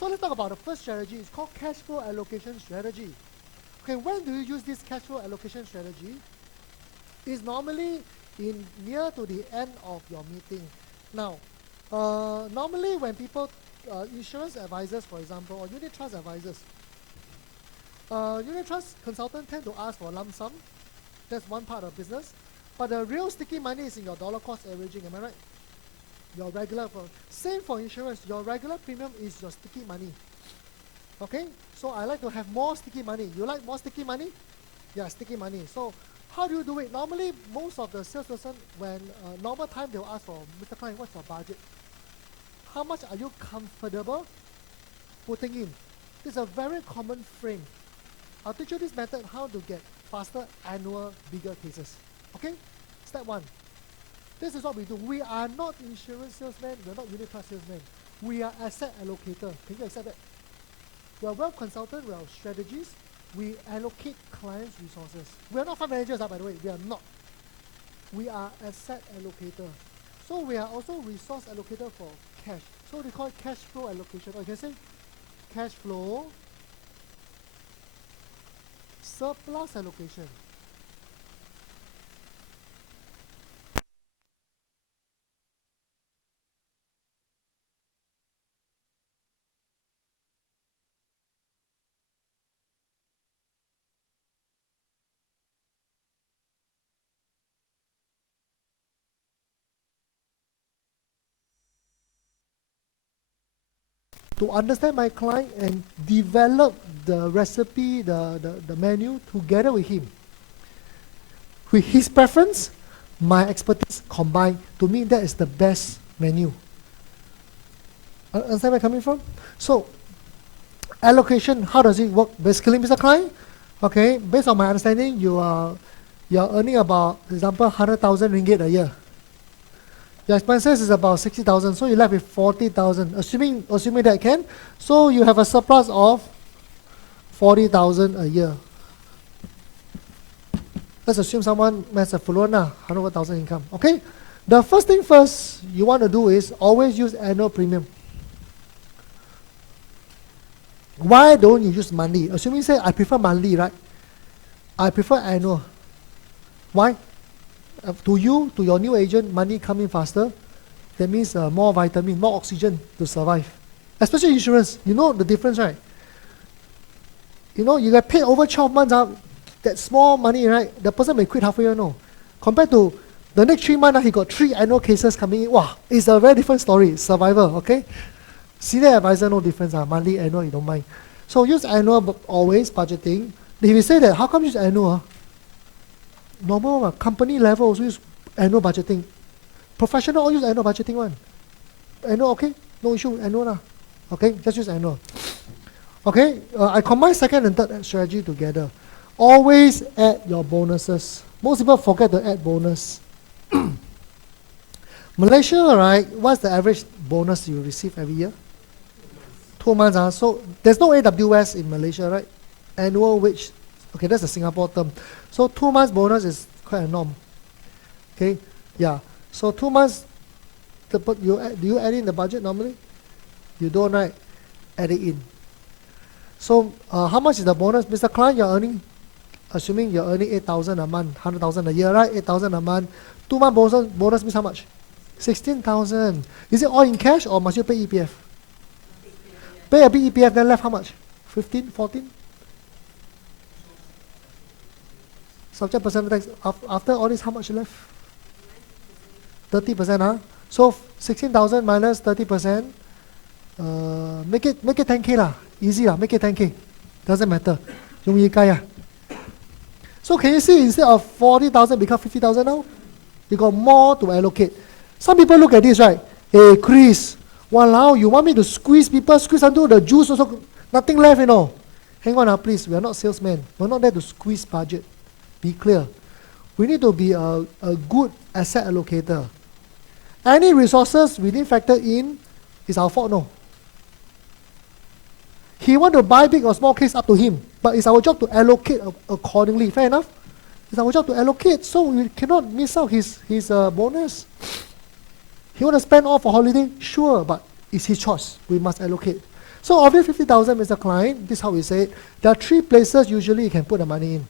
So let's talk about the first strategy. It's called cash flow allocation strategy. Okay, when do you use this cash flow allocation strategy? It's normally near to the end of your meeting. Now, normally when people, insurance advisors, for example, or unit trust advisors, unit trust consultants tend to ask for a lump sum. That's one part of business. But the real sticky money is in your dollar cost averaging, am I right? Your regular, same for insurance, your regular premium is your sticky money. Okay, so I like to have more sticky money. You like more sticky money? Yeah, sticky money. So how do you do it? Normally, most of the salesperson, when normal time, they'll ask for, Mr. Client, what's your budget? How much are you comfortable putting in? This is a very common frame. I'll teach you this method, how to get faster annual bigger cases. Okay? Step one. This is what we do. We are not insurance salesmen. We are not unit trust salesmen. We are asset allocator. Can you accept that? We are wealth consultant. We are strategists. We allocate clients' resources. We are not fund managers, by the way. We are not. We are asset allocator. So we are also resource allocator for cash. So they call it cash flow allocation. Or you can say cash flow surplus allocation. To understand my client and develop the recipe, the menu together with him. With his preference, my expertise combined, to me that is the best menu. Understand where I'm coming from? So, allocation, how does it work? Basically, Mr. Client, okay, based on my understanding, you're earning about, for example, 100,000 ringgit a year. Your expenses is about 60,000, so you're left with 40,000. Assuming that can, so you have a surplus of 40,000 a year. Let's assume someone has affluent, 100,000 income. Okay, the first thing first you want to do is always use annual premium. Why don't you use monthly? Assuming say I prefer monthly, right? I prefer annual. Why? To you, to your new agent, money coming faster. That means more vitamin, more oxygen to survive. Especially insurance. You know the difference, right? You know, you get paid over 12 months, that small money, right? The person may quit halfway, compared to the next 3 months, he got 3 annual cases coming in. Wow, it's a very different story. Survival, okay? Senior advisor, no difference. Monthly, annual, you don't mind. So use annual, but always budgeting. If you say that, how come use annual? Normal company level also use annual budgeting. Professional all use annual budgeting one. Annual, okay? No issue, annual. Okay, just use annual. Okay, I combine second and third strategy together. Always add your bonuses. Most people forget to add bonus. Malaysia, right? What's the average bonus you receive every year? 2 months. So there's no AWS in Malaysia, right? Annual wage. Okay, that's the Singapore term. So 2 months bonus is quite a norm. Okay, yeah. So 2 months, do you add in the budget normally? You don't, right? Add it in. So how much is the bonus? Mr. Client, you're earning, assuming you're earning 8,000 a month, 100,000 a year, right? 8,000 a month. 2 month bonus means how much? 16,000. Is it all in cash or must you pay EPF? Pay a bit EPF, then left how much? 15, 14? Subject percentage tax. After all this, how much left? 30%, So 16,000 minus 30%. Make it 10K lah. Easy lah. Make it 10K. Doesn't matter. So can you see, instead of 40,000 become 50,000 now? You got more to allocate. Some people look at this, right? Hey, Chris, walao, you want me to squeeze people, squeeze until the juice also nothing left, Hang on, please. We are not salesmen. We're not there to squeeze budget. Be clear. We need to be a good asset allocator. Any resources we didn't factor in is our fault, no. He want to buy big or small case, up to him. But it's our job to allocate accordingly. Fair enough? It's our job to allocate, so we cannot miss out his bonus. He want to spend all for holiday? Sure, but it's his choice. We must allocate. So of your 50,000, Mr. Klein, this is how we say it. There are 3 places usually you can put the money in.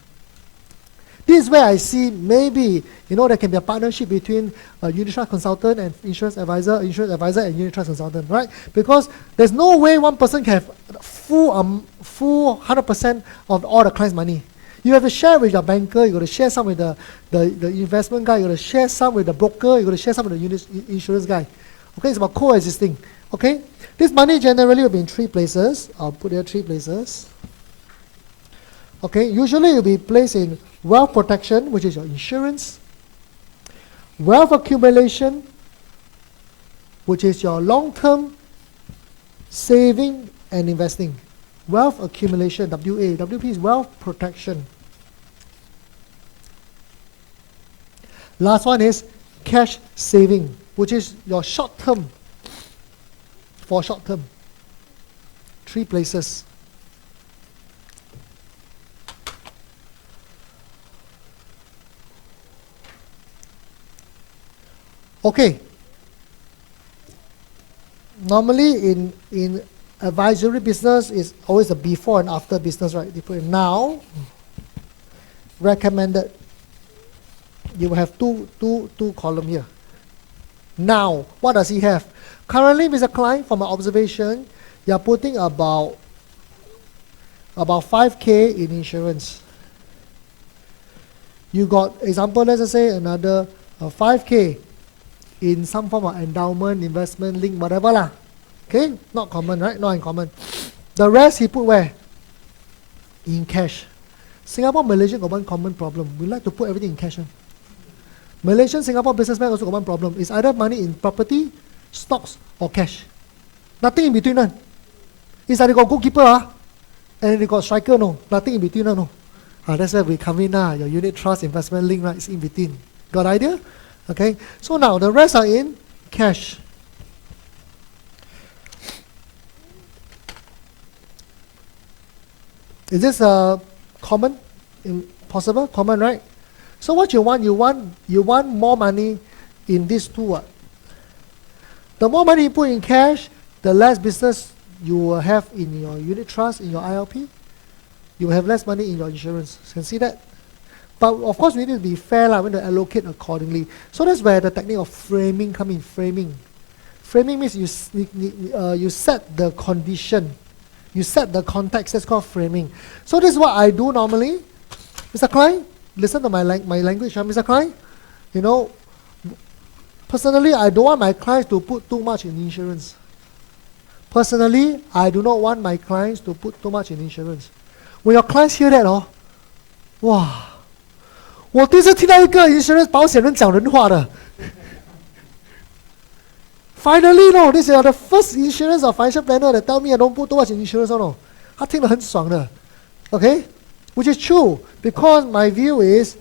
This is where I see maybe, there can be a partnership between a unit trust consultant and insurance advisor and unit trust consultant, right? Because there's no way one person can have full 100% of all the client's money. You have to share with your banker, you got to share some with the investment guy, you got to share some with the broker, you got to share some with the insurance guy. Okay, it's about coexisting. Okay, this money generally will be in 3 places. I'll put there 3 places. Okay, usually it will be placed in wealth protection, which is your insurance, wealth accumulation, which is your long-term saving and investing. Wealth accumulation, WA. WP is wealth protection. Last one is cash saving, which is your short-term, for short-term. 3 places. Okay. Normally in advisory business is always a before and after business, right? They put it now, recommended. You will have two column here. Now, what does he have? Currently, Mr. Klein, from my observation, you are putting about 5K in insurance. You got, example, let's say another 5K in some form of endowment, investment, link, whatever lah. Okay, not common, right? Not uncommon. The rest he put where? In cash. Singapore, Malaysia got one common problem. We like to put everything in cash. Malaysian, Singapore businessmen also got one problem. It's either money in property, stocks, or cash. Nothing in between. It's like they got goalkeeper, and they got striker, no. Nothing in between, no. That's where we come in now. Your unit trust, investment link, right? It's in between. Got idea? Okay. So now the rest are in cash. Is this common? Possible? Common, right? So what you want? You want more money in these 2. The more money you put in cash, the less business you will have in your unit trust, in your ILP. You will have less money in your insurance. You can see that? But of course, we need to be fair, we need to allocate accordingly. So that's where the technique of framing comes in. Framing means you set the condition. You set the context. That's called framing. So this is what I do normally. Mr. Klein, listen to my language. Mr. Klein, personally, I don't want my clients to put too much in insurance. Personally, I do not want my clients to put too much in insurance. When your clients hear that, wow. 我第一次听到一个 insurance 保险人讲人话的。Finally, no, this is the first insurance or financial planner that tell me I don't put too much in insurance, no. 他听得很爽的 ，okay? Which is true, because my view is,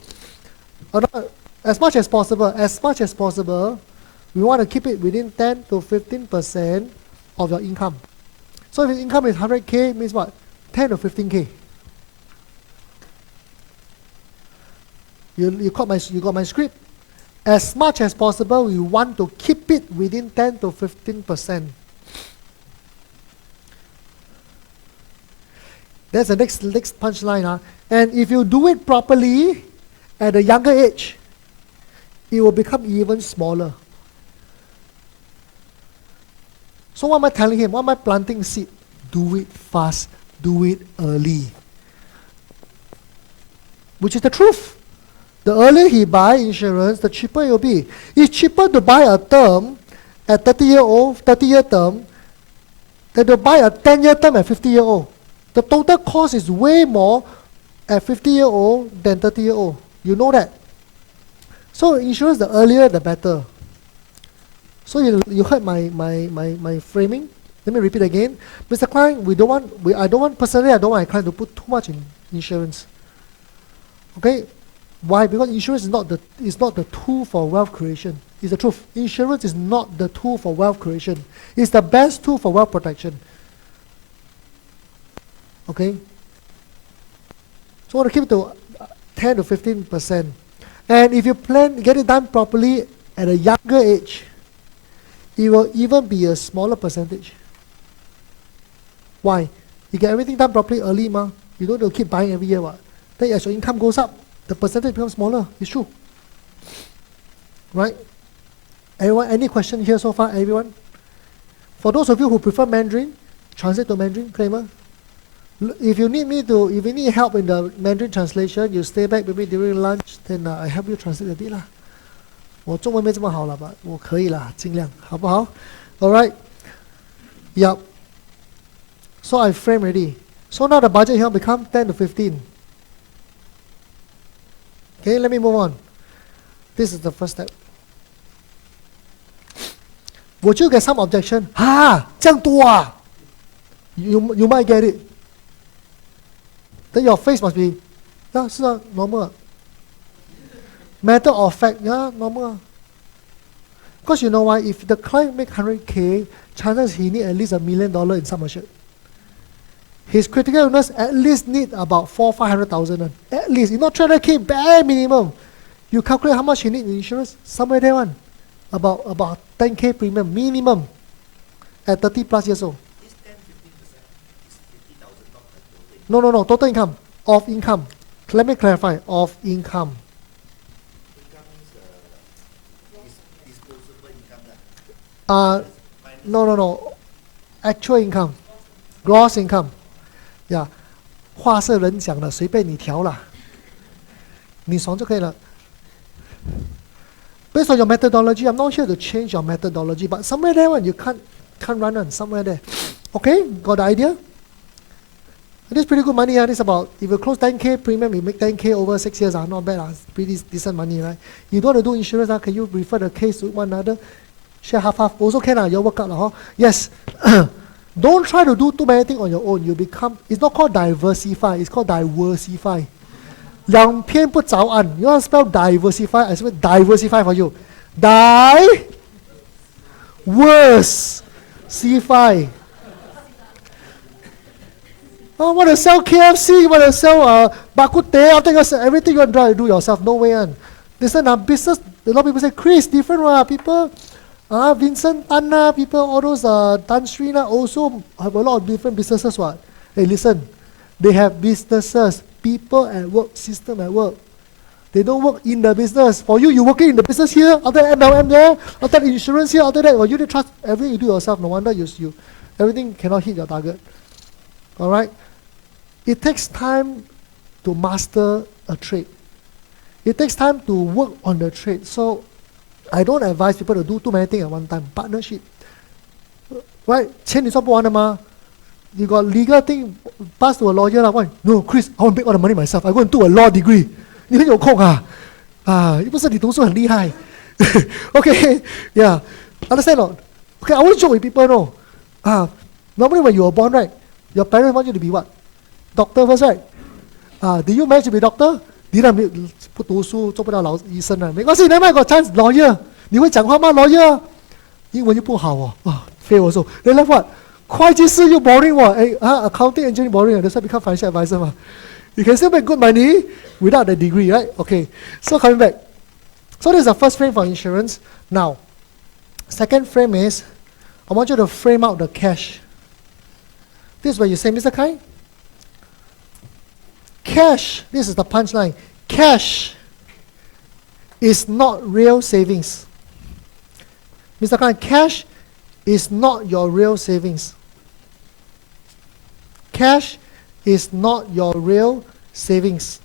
as much as possible, we want to keep it within 10 to 15% of your income. So if your income is 100K, means what? 10 to 15K. You got my script. As much as possible, we want to keep it within 10 to 15%. That's the next punchline. And if you do it properly, at a younger age, it will become even smaller. So what am I telling him? What am I planting seed? Do it fast. Do it early. Which is the truth. The earlier he buy insurance, the cheaper it will be. It's cheaper to buy a term at 30-year term, than to buy a 10-year term at 50-year-old. The total cost is way more at 50-year-old than 30-year-old. You know that. So insurance, the earlier the better. So you heard my framing. Let me repeat again. Mr. Klein, I don't want my client to put too much in insurance. Okay? Why? Because insurance is not the tool for wealth creation. It's the truth. Insurance is not the tool for wealth creation. It's the best tool for wealth protection. Okay? So I want to keep it to 10 to 15%. And if you get it done properly at a younger age, it will even be a smaller percentage. Why? You get everything done properly early, ma. You don't have to keep buying every year, what? Then as your income goes up, the percentage becomes smaller. It's true. Right? Everyone, any question here so far, everyone? For those of you who prefer Mandarin, translate to Mandarin, Kramer. If you need help in the Mandarin translation, you stay back maybe during lunch, then I help you translate a bit lah. 我中文没这么好了吧，我可以啦，尽量，好不好 ？Alright, yep. So I frame already. So now the budget here become 10 to 15. Okay, let me move on. This is the first step. Would you get some objection? 哈，这样多啊 ？You might get it. Then your face must be, yeah, 是啊 normal. Matter of fact, yeah, normal. Because you know why? If the client make 100K, chances he need at least $1 million in sum assured. His critical illness at least need about 400,000-500,000. At least, not 300K, bare minimum. You calculate how much he need in insurance, somewhere there one. About 10K premium, minimum. At 30 plus years old. This 10-15% is 50,000 not the total income. No, total income. Of income. Let me clarify. Of income. Income means disposable income lah. No. Actual income. Gross income. Yeah. 话是人讲的，随便你调啦。你爽就可以了。Based on your methodology, I'm not here to change your methodology, but somewhere there one you can't run on, somewhere there. Okay, got the idea? This is pretty good money. This about, if you close 10K premium, you make 10K over 6 years. Not bad. It's pretty decent money, right? You don't want to do insurance, can you refer the case to one another? Share half. Also can, you work out. Huh? Yes. Don't try to do too many things on your own. It's not called diversify, it's called diversify. 两篇不着岸. You want to spell diversify? I spell diversify for you. Diversify. Oh, want to sell KFC, want to sell bak kut teh, after you sell everything you want to try to do yourself. No way, man. Listen, business, a lot of people say, Chris, different, people. Vincent Tan, people, all those Tan Sri also have a lot of different businesses. What? Hey, listen, they have businesses, people at work, system at work. They don't work in the business. For you, you working in the business here, after that MLM there, after that insurance here, after that, well, you need to trust everything you do yourself. No wonder you everything cannot hit your target. All right? It takes time to master a trade. It takes time to work on the trade. So I don't advise people to do too many things at one time. Partnership. Right? 钱你赚不完的吗? You got legal thing, pass to a lawyer. Why? No, Chris, I want to make all the money myself. I go and do a law degree. 你很有空啊? 又不是你读书很厉害. Okay, yeah. Understand or not? Okay, I want to joke with people, no. Normally when you were born, right, your parents want you to be what? Doctor first, right? Did you manage to be doctor? 不读书做不了医生啊，没关系，你买个 chance lawyer， 你会讲话吗 ？lawyer， 英文又不好哦，fail 我说，你 left what？ 会计师又 boring 喎，accounting engineering boring， that's why become financial advisor 嘛。You can still make good money without the degree, right? Okay, so coming back, so this is the first frame for insurance. Now, second frame is, I want you to frame out the cash. This is where you say, Mr. Kai, cash, this is the punchline. Cash is not real savings. Mr. Khan, cash is not your real savings. Cash is not your real savings.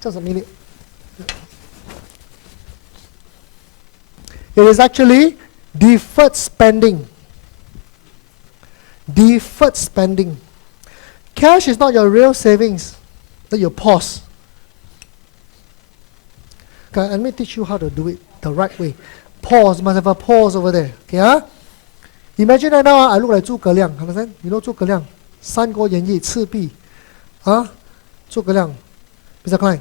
Just a minute. It is actually deferred spending. Deferred spending. Cash is not your real savings. Then you pause. Okay, let me teach you how to do it the right way. Pause, must have a pause over there. Okay, Imagine right now, I look like 诸葛亮, understand? You know 诸葛亮? 三国演义, 赤壁. Zhuge Liang. Mr. Klein.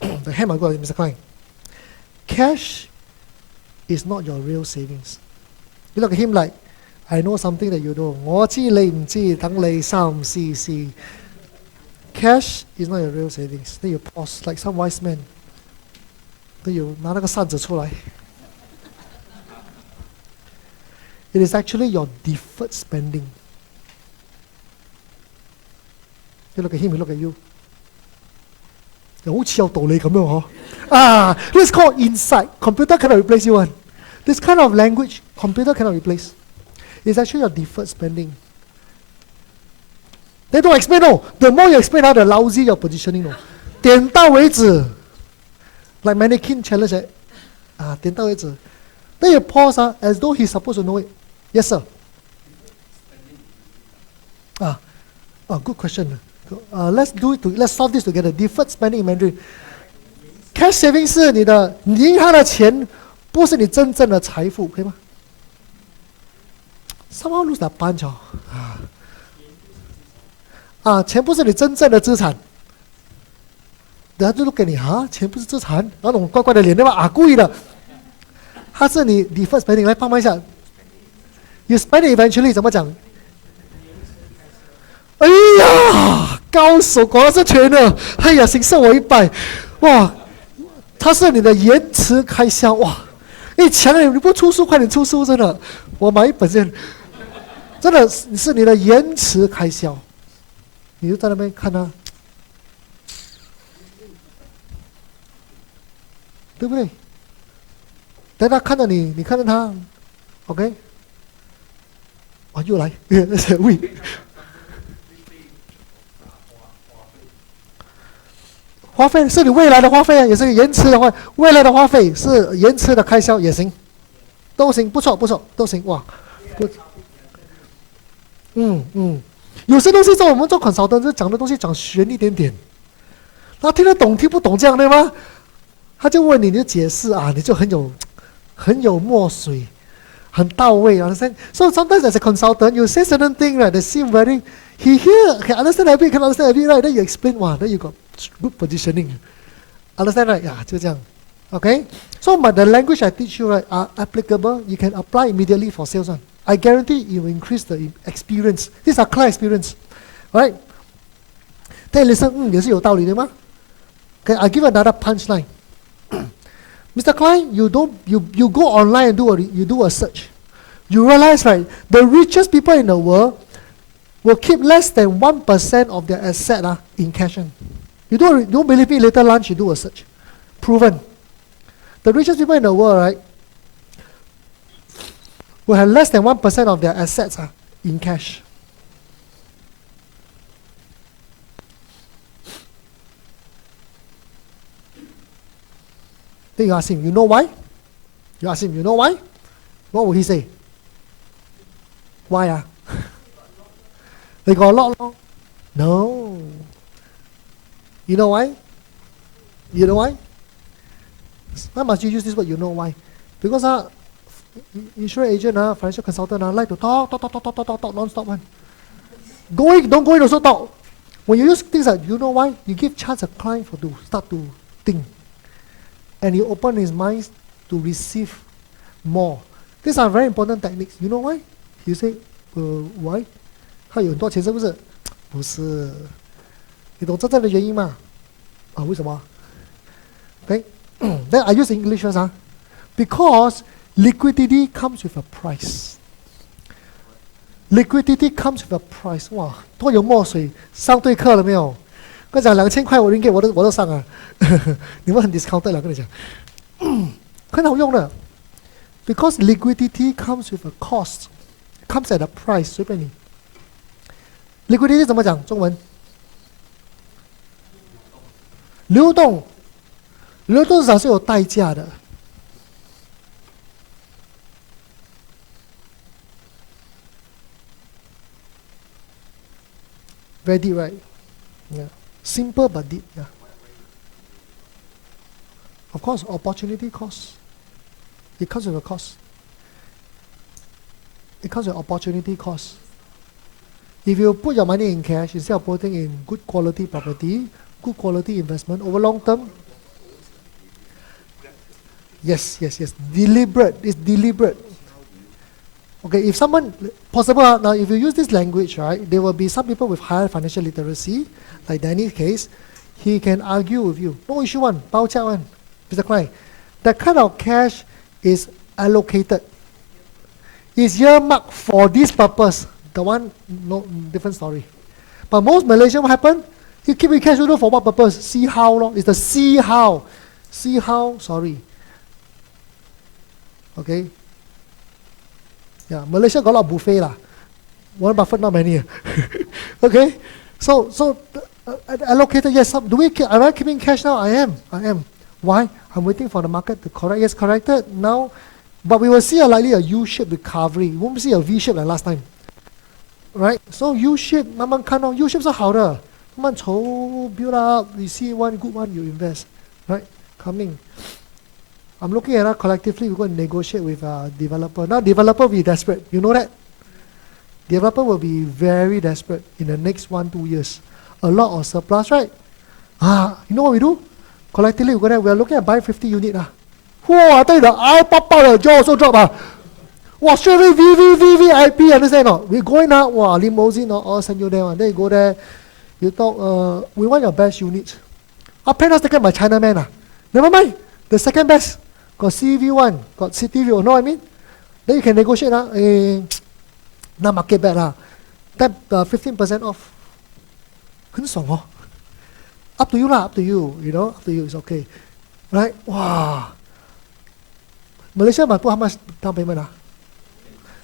The hand might go like Mr. Klein. Cash is not your real savings. You look at him like, I know something that you don't. 我知你唔知，等你三思思. Cash is not your real savings. Then you pause like some wise man. Then you 拿那个扇子出来. It is actually your deferred spending. You look at him, you look at you. 好似有道理咁樣嗬。This is called insight. Computer cannot replace you one. This kind of language, computer cannot replace. It's actually your deferred spending. They don't explain, no. The more you explain, the lousy your positioning, no. 点到为止 like mannequin challenge 点到为止 Then you pause as though he's supposed to know it. Yes, sir. Good question. Let's solve this together. Deferred spending in Mandarin. Cash saving 是你银行的钱，不是你真正的财富，可以吗？ Somehow lose that punch 钱不是你真正的资产。等下就给你钱不是资产，那种怪怪的脸对吧？故意的。它是你 deferred spending， 来帮忙一下。You spend it eventually 怎么讲？哎呀，高手果然是全的。哎呀，请送我100。哇，它是你的延迟开销哇！强人你不出书，快点出书，真的，我买1本先。真的是你的延迟开销，你就在那边看他，对不对？等他看着你，你看着他 ，OK？ 又来，喂，花费是你未来的花费，也是延迟的话，未来的花费是延迟的开销也行，都行，不错不错，都行哇。有些东西我们做 consultant 就讲的东西讲玄一点点，他听得懂听不懂这样对吗？他就问你，你就解释你就很有墨水，很到位 understand? So sometimes as a consultant you say certain thing right, they seem very he can understand a bit, can understand a bit right, then you explain, then you got good positioning. Understand right? 就这样 Okay? So the language I teach you right are applicable, you can apply immediately for sales one. I guarantee you will increase the experience. These are client experience. Alright? Then listen, 也是有道理的吗 Okay, I'll give another punchline. Mr. Klein, you go online and you do a search. You realize, right, the richest people in the world will keep less than 1% of their asset in cash. You don't believe me, later lunch you do a search. Proven. The richest people in the world, right, will have less than 1% of their assets in cash. Then you ask him, you know why? You ask him, you know why? What would he say? Why? They got a lot long? No. You know why? You know why? Why must you use this word, you know why? Because insurance agent, financial consultant like to talk non-stop one. Don't go in also talk. When you use things like, you know why? You give chance a client to start to think. And you open his mind to receive more. These are very important techniques. You know why? You say, why? 他有很多钱是不是？不是。你懂真正的原因吗？为什么 ？Okay? Then I use English first. Because liquidity comes with a price. Liquidity comes with a price. 哇，多有墨水，上对课了没有？跟讲2000块我ringgit我都上啊，你们很 discounted 了，跟你讲，很好用的。Because liquidity comes with a cost, comes at a price， 随便你。Liquidity 怎么讲？中文？流动，流动市场是有代价的。Very deep, right? Yeah. Simple but deep. Yeah. Of course, opportunity cost. It comes with a cost. It comes with opportunity cost. If you put your money in cash instead of putting in good quality property, good quality investment over long term. Yes. Deliberate. It's deliberate. Okay, if someone, possible, now if you use this language, right, there will be some people with higher financial literacy, like Danny's case, he can argue with you. No issue one, 包价 one, Mr. Klein. That kind of cash is allocated. is earmarked for this purpose. The one, no, different story. But most Malaysian, what happen? You keep in cash for what purpose? See how long? It's the see how. See how, sorry. Okay? Yeah, Malaysia got a lot of buffet lah. Warren Buffett not many. Okay? So allocated, yes. Am I keeping cash now? I am. Why? I'm waiting for the market to correct. Yes, corrected now. But we will see likely a U-shaped recovery. We won't see a V-shape like last time. Right? So U-shape, 慢慢看哦 U-shape 是好的。慢慢筹 build up. You see one good one, you invest. Right? Coming. I'm looking at collectively, we're going to negotiate with a developer. Now developer will be desperate. You know that? Developer will be very desperate in the next 1-2 years. A lot of surplus, right? You know what we do? Collectively, we're looking at buying 50 units. Whoa, I tell you, the eye pop out, the jaw also drop. Wow, straight away, VIP, understand or not? We're going out, wow, limousine, all send you there. Then you go there, you talk, we want your best units. Our pen is taken by Chinaman. Never mind, the second best. Got CV1, got City View, know what I mean? Then you can negotiate, now market bad, 15% off. 很爽哦 Up to you lah, up to you, up to you, it's okay. Right? Wow. Malaysia might put how much down payment?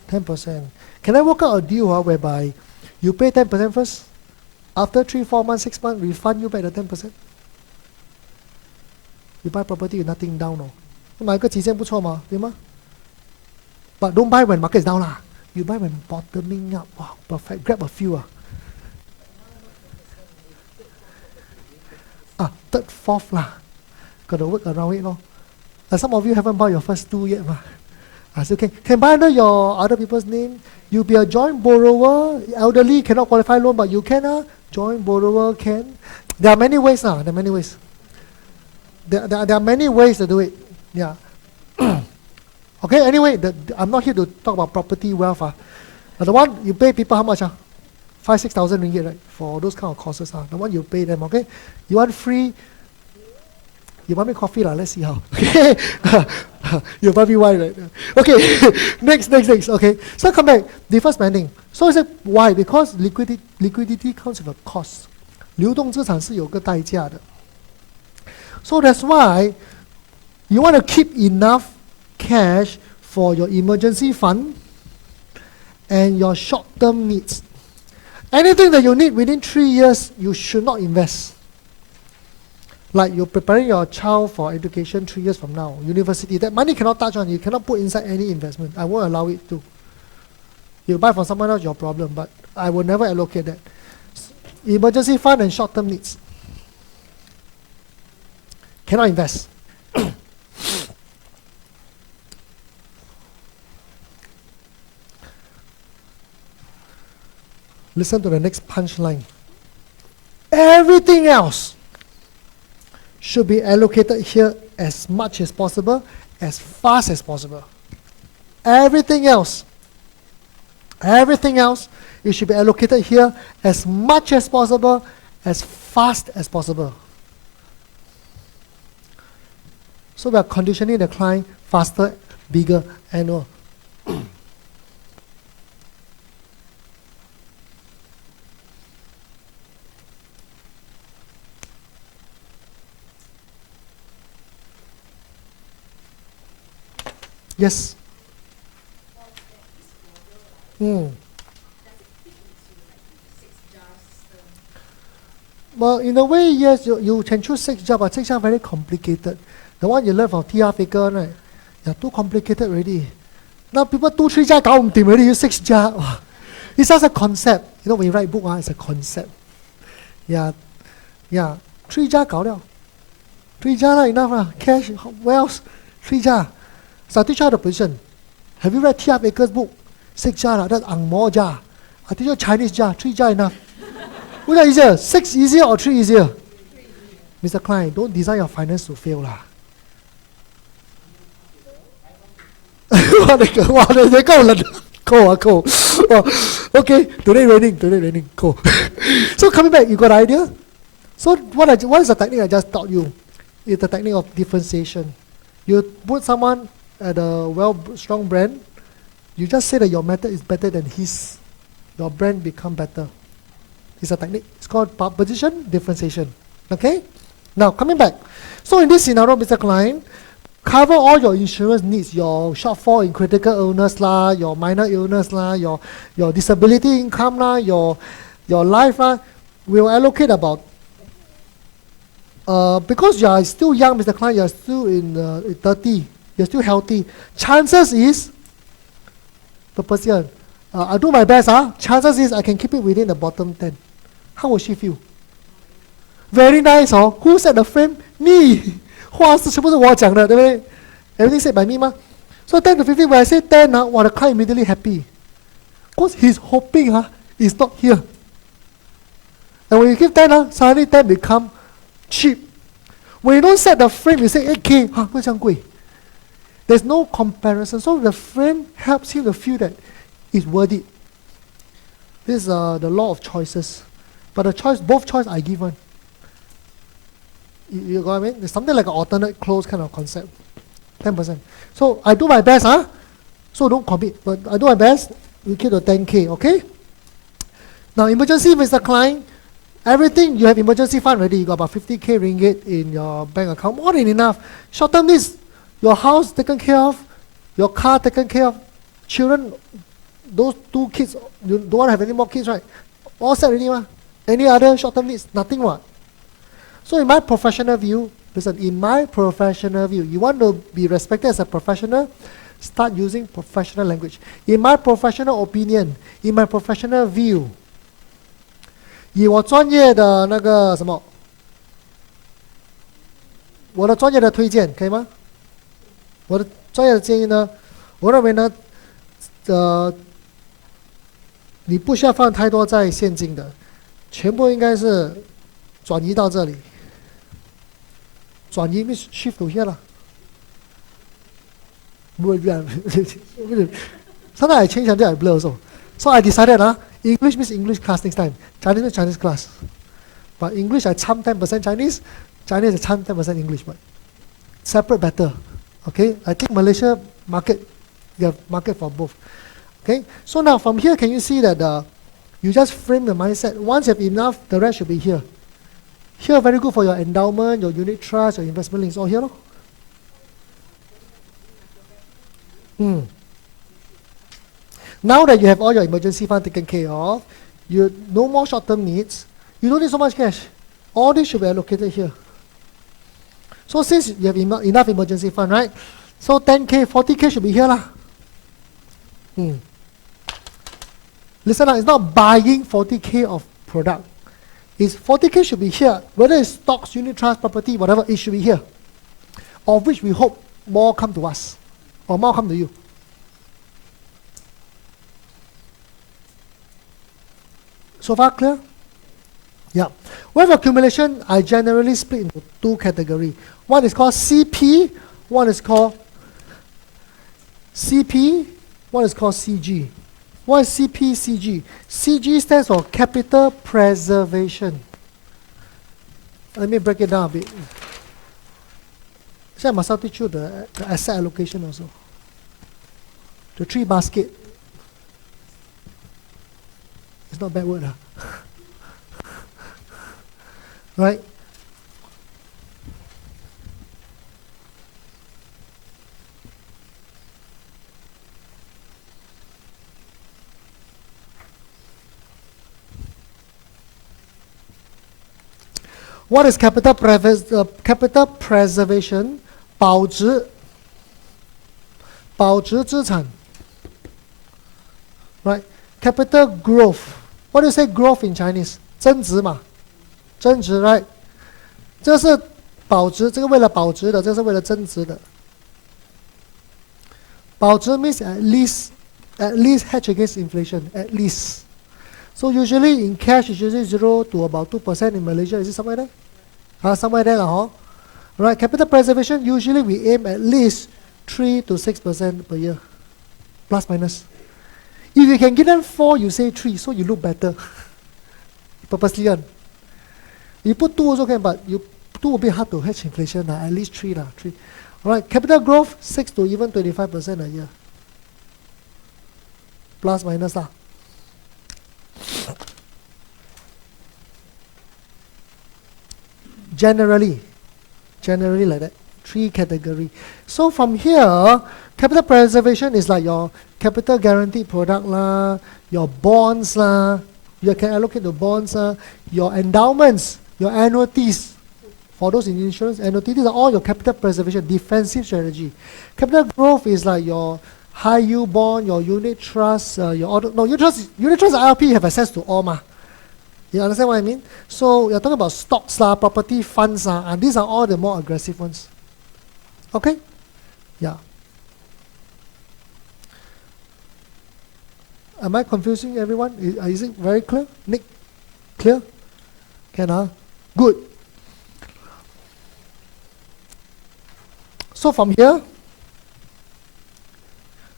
10%. Can I work out a deal whereby you pay 10% first, after 3, 4 months, 6 months, refund you back the 10%? You buy property with nothing down, no? 买个期限不错嘛，对吗？ But don't buy when market is down lah. You buy when bottoming up. Wow, perfect. Grab a few. Third, fourth lah. Got to work around it, no? Some of you haven't bought your first 2 yet, ma. So can buy under your other people's name. You'll be a joint borrower. Elderly cannot qualify loan, but you can. Joint borrower can. There are many ways. There are many ways. There are many ways to do it. Yeah. Okay, anyway, I'm not here to talk about property wealth. The one you pay people how much? 5,000-6,000 ringgit, right? For those kind of courses. The one you pay them, okay? You want free? You want me coffee? Let's see how. Okay. You buy me wine, right? Okay. next. Okay. So come back. Deferred spending. So I said, why? Because liquidity comes with a cost. 流动资产是有个代价的. So that's why you want to keep enough cash for your emergency fund and your short-term needs. Anything that you need within 3 years, you should not invest. Like you're preparing your child for education 3 years from now, university, that money cannot touch on, you cannot put inside any investment. I won't allow it to. You buy from someone else, your problem, but I will never allocate that. Emergency fund and short-term needs. Cannot invest. Listen to the next punchline. Everything else should be allocated here as much as possible, as fast as possible. Everything else, it should be allocated here as much as possible, as fast as possible. So we are conditioning the client faster, bigger, and more. Yes. Well, in a way, yes, you can choose 6 jobs, but 6 jobs are very complicated. The one you learn from TR Faker, right? Yeah, too complicated already. Now people 2-3 jobs, already use 6 jobs. It's just a concept. When you write book, it's a concept. Yeah. 3 jobs 搞了. 3 jobs enough. Cash, wealth, 3 jobs. So I teach you how to position. Have you read TR Faker's book? 6 jars, that's Angmo jar. I teach you Chinese jar, 3 jars enough. Which is easier? 6 easier or 3 easier? 3 Mr. Klein, don't design your finance to fail lah. 你夠冷，cold. Okay, today raining, cold. So coming back, you got an idea? So what is the technique I just taught you? It's the technique of differentiation. You put someone at a strong brand, You just say that your method is better than his. Your brand become better. It's a technique. It's called position differentiation. Okay? Now, coming back. So in this scenario, Mr. Klein, cover all your insurance needs, your shortfall in critical illness lah, your minor illness lah, your disability income lah, your life lah. We'll allocate about, because you are still young, Mr. Klein, you are still in 30, you're still healthy. Chances is, purpose here, I do my best, chances is I can keep it within the bottom 10. How will she feel? Very nice, Who set the frame? Me. 话是全部是我讲的，对不对 ？Everything said by me 吗 ？So 10 to 15, when I say 10, the client immediately happy. Because he's hoping it's not here. And when you give 10, suddenly 10 become cheap. When you don't set the frame, you say 8K, 为什么这样贵 There's no comparison. So the frame helps him to feel that it's worth it. This is the law of choices. But the choice, both choice I give one. You got what I mean? It's something like an alternate close kind of concept. 10%. So I do my best, So don't commit. But I do my best, we keep the 10K, okay? Now emergency, Mr. Klein, everything you have emergency fund already. You got about 50K ringgit in your bank account. More than enough. Short-term needs, your house taken care of, your car taken care of, children, those 2 kids, you don't want to have any more kids, right? All set already, Any other short-term needs? Nothing, what? So in my professional view, listen, in my professional view, you want to be respected as a professional, start using professional language. In my professional opinion, in my professional view, 以我专业的那个什么，我的专业的推荐可以吗？我的专业的建议呢，我认为呢，你不需要放太多在现金的，全部应该是转移到这里。转移 means shift to here 啦。Sometimes I change until I blur also. So I decided, English means English class next time. Chinese means Chinese class. But English I chum 10% Chinese, Chinese I chum 10% English. But separate better. Okay? I think Malaysia market, you have market for both. Okay? So now from here, can you see that you just frame the mindset. Once you have enough, the rest should be here. Here, very good for your endowment, your unit trust, your investment links. All here, Now that you have all your emergency fund taken care of, you no more short-term needs, you don't need so much cash. All this should be allocated here. So since you have enough emergency fund, right? So 10K, 40K should be here lah. Listen it's not buying 40K of product. It's 40K should be here. Whether it's stocks, unit trust, property, whatever, it should be here. Of which we hope more come to us. Or more come to you. So far clear? Yeah. Wealth accumulation, I generally split into 2 categories. One is called CP, one is called CP, one is called CG. What is CP, CG? CG stands for capital preservation. Let me break it down a bit. So I must teach you the asset allocation also. The 3 basket. It's not a bad word, right? What is capital preservation? 保值资产 Right? Capital growth. What do you say growth in Chinese? 增值嘛，增值 right? 这是保值，这个为了保值的，这是为了增值的。保值 means at least hedge against inflation, at least. So usually in cash, it's usually 0 to about 2% in Malaysia. Is it somewhere there? Somewhere there, Right? Capital preservation, usually we aim at least 3 to 6% per year, plus minus. If you can give them 4, you say 3, so you look better. Purposely. You put 2 also can, but you 2 will be hard to hedge inflation. At least 3. 3. Alright, capital growth, 6 to even 25% a year. plus minus lah. Generally like that. 3 category. So from here, capital preservation is like your capital guaranteed product lah, your bonds lah, you can allocate the bonds lah, your endowments, your annuities. For those in insurance, annuities, these are all your capital preservation, defensive strategy. Capital growth is like your high yield bond, your unit trust, unit trust ILP have access to all ma. You understand what I mean? So you're talking about stocks lah, property funds lah, and these are all the more aggressive ones. Okay? Yeah. Am I confusing everyone? Is it very clear? Nick? Clear? Can Good. So from here,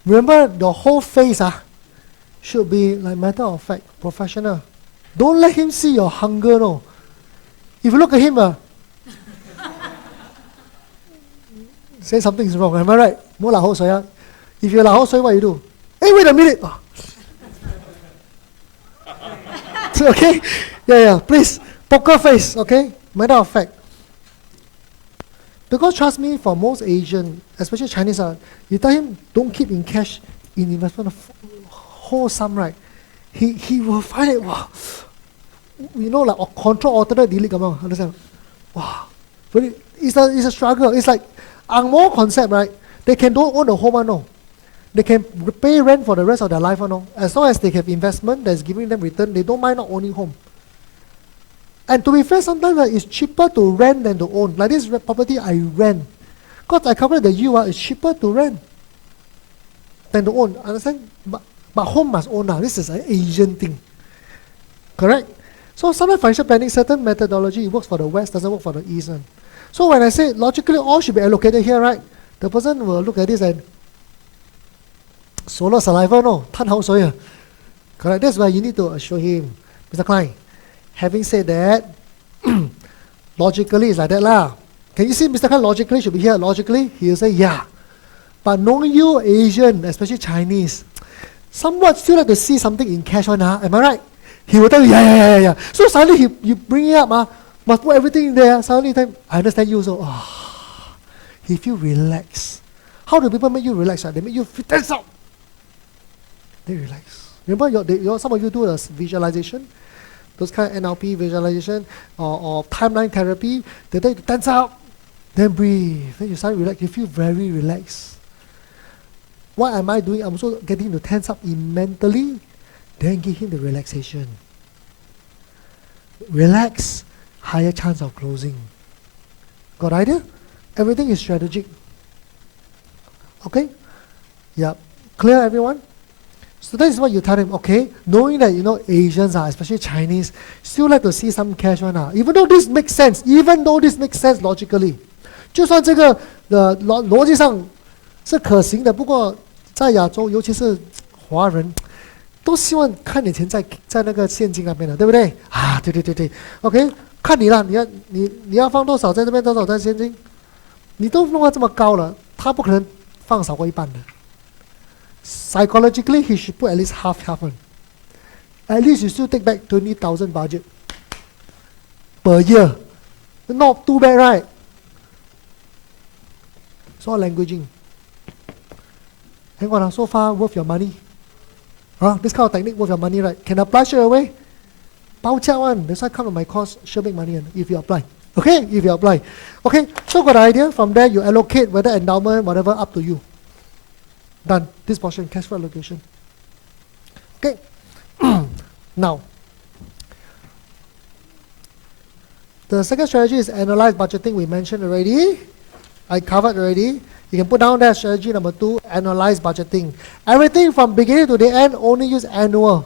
remember the whole face should be like matter of fact, professional. Don't let him see your hunger, no. If you look at him, say something is wrong, am I right? More like hou sui, If you're like hou sui, what you do? Hey, wait a minute. Oh. Okay? Yeah, please. Poker face, okay? Matter of fact. Because trust me, for most Asian, especially Chinese, you tell him don't keep in cash in investment whole sum, right? He will find it, wow, like a control alternate delete, understand? Wow. But it's a struggle. It's like Ang Mo concept, right? They don't own the home, no. They can pay rent for the rest of their life, no. As long as they have investment that's giving them return, they don't mind not owning home. And to be fair, sometimes it's cheaper to rent than to own. Like this property, I rent. Because I calculate the yield, it's cheaper to rent than to own. Understand? But home must own now. This is an Asian thing. Correct? So sometimes financial planning, certain methodology, it works for the West, doesn't work for the East. So when I say logically all should be allocated here, right? The person will look at this and swallow saliva, no? Tan hao sui. Correct? That's why you need to assure him, Mr. Klein. Having said that, logically it's like that lah. Can you see Mr. Klein logically should be here? Logically, he'll say yeah. But knowing you Asian, especially Chinese, somewhat still like to see something in cash one, am I right? He will tell you, yeah. So suddenly you bring it up, must put everything in there. Suddenly I understand you, so he feel relaxed. How do people make you relax? They make you feel tense out. They relax. Remember, some of you do a visualization, those kind of NLP visualization or timeline therapy. They tell you to tense out, then breathe. Then you start relax. You feel very relaxed. What am I doing? I'm also getting to tense up mentally, then give him the relaxation. Relax, higher chance of closing. Got idea? Everything is strategic. Okay? Yeah. Clear, everyone? So that is what you tell them, okay? Knowing that, Asians, especially Chinese, still like to see some cash one. Even though this makes sense logically. 就算这个的逻辑上是可行的，不过在亚洲，尤其是华人，都希望看点钱在那个现金那边的，对不对？对 ，OK， 看你了，你要放多少在这边，多少在现金，你都弄到这么高了，他不可能放少过一半的。Psychologically, he should put at least half. At least you still take back 20,000 budget per year. Not too bad, right? It's all languaging. Hang on, so far worth your money. This kind of technique worth your money, right? Can apply straight away? 包价 one. That's why come to my course, sure make money if you apply. Okay? If you apply. Okay, so got the idea. From there, you allocate whether endowment, whatever, up to you. Done. This portion, cash flow allocation. Okay. Now, the second strategy is analyze budgeting. We mentioned already. I covered already. You can put down that strategy number 2, analyze budgeting. Everything from beginning to the end, only use annual.